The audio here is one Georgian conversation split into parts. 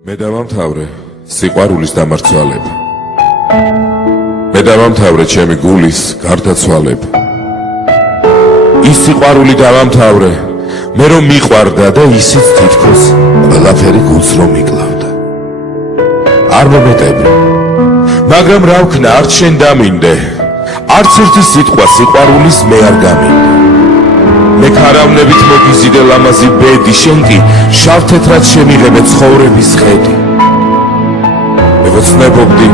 მე დავამთავრე სიყვარულის დამარცვალება. მე დავამთავრე ჩემი გულის გარდაცვალება. ის სიყვარული დავამთავრე, მე რომ მიყვარდა და ისიც თითქოს ყველაფერი გულს რომ იკლავდა. არ მომეტები, მაგრამ რა ვქნა, არც შენ დამინდე, არც ერთი სიტყვა სიყვარულის მე არ გამინდა. მე ქარავნებით მოგიზიდე ლამაზი ბედი, შენ კი შავ-თეთრად შემიღებე ცხოვრების ხედი. მე ვოცნებობდი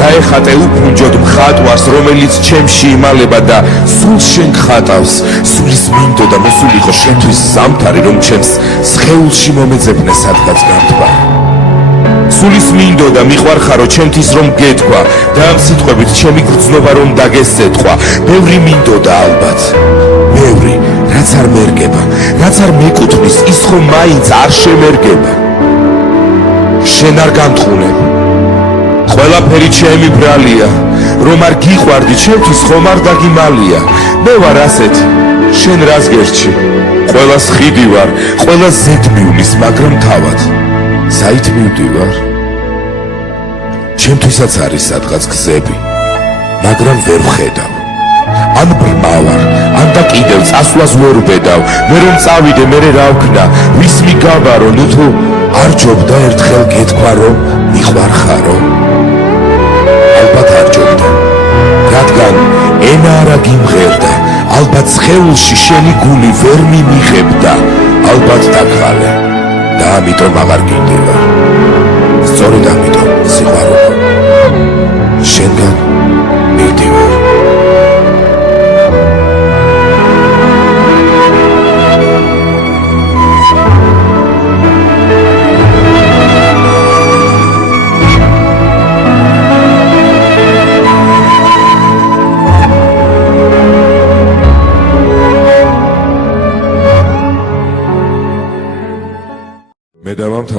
და ეხატე უფუნჯოდ მხატვარს, რომელიც ჩემში იმალება და სულ შენ გხატავს. სულის მინდოდა მოსულიყო შენთვის ზამთარი, რომ ჩემს სხეულში მომეძებნე სადღაც გართვა. სულის მინდოდა მიყვარხარო ჩემთვის რომ გეთქვა და ამ სიტყვებით ჩემი გრძნობა რომ დაგესეთქვა. ბევრი მინდოდა ალბათ, ბევრი, რაც არ მერგება, რაც არ მეკუთვნის, ის ხომ მაინც არ შემერგება. შენ არ გამთხუნებ, ყველაფერი ჩემი ბრალია, რომ არ გიყვარდი, ჩემთვის ხომ არ დაგიმალია. მე ვარ ასეთი, შენ რას გერჩი? ყველას ხიდი ვარ, ყველას ზედ მივლის, მაგრამ თავად საით მივდივარ? ჩემთვისაც არის სადღაც გზები, მაგრამ ვერ ვხედავ. ან ბრმავარ, ან და კიდევ წასვლას ვერ ვბედავ. მე რომ წავიდე, მე რა ვქნა, ვის მიგაბარო, ნუ თუ არ ჯობდა ერთხელ გეთქვა რომ მიყვარხარო? ალბათ არ ჯობდა, რადგან ენა არა გიმღერდა, ალბათ სხეულში შენი გული ვერ მიმიღებდა, ალბათ დაგხალე და ამიტომ აღარ გინდივარ. სწორედ ამიტომ სიყვარულო, შენგან მივდივარ. მე დავამთავრე